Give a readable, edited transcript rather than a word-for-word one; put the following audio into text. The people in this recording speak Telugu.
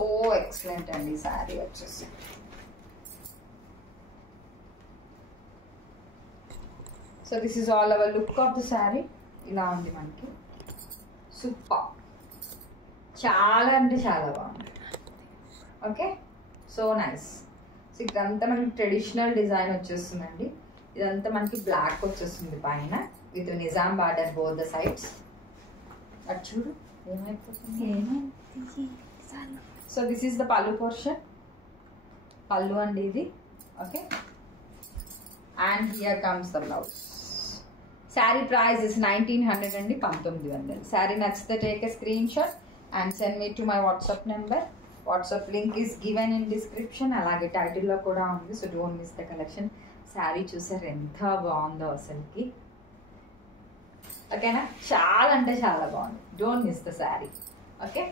సో ఎక్సలెంట్ అండి ఈ శారీ వచ్చేసి. So this is all our look of the sari. ఇలా ఉంది మనకి, సూపర్, చాలా అంటే చాలా బాగుంది. Okay, so nice. సో ఇదంతా మనకి ట్రెడిషనల్ డిజైన్ వచ్చేస్తుందండి. ఇదంతా మనకి బ్లాక్ వచ్చేస్తుంది పైన with Nizam border both the sides. అటు చూడు ఏమైపోతుంది. సో దిస్ ఈస్ ద పల్లు పోర్షన్, పల్లు అండి ఇది. Okay, and here comes the blouse. Sari price is 1900 అండి, 1900. శారీ నచ్చితే take a screen shot and send me to my WhatsApp number. WhatsApp link is given in description, అలాగే టైటిల్లో కూడా ఉంది. So don't miss the collection. Sari చూసారు ఎంత బాగుందో అసలుకి. ఓకేనా, చాలా అంటే చాలా బాగుంది. Don't miss the sari. Okay.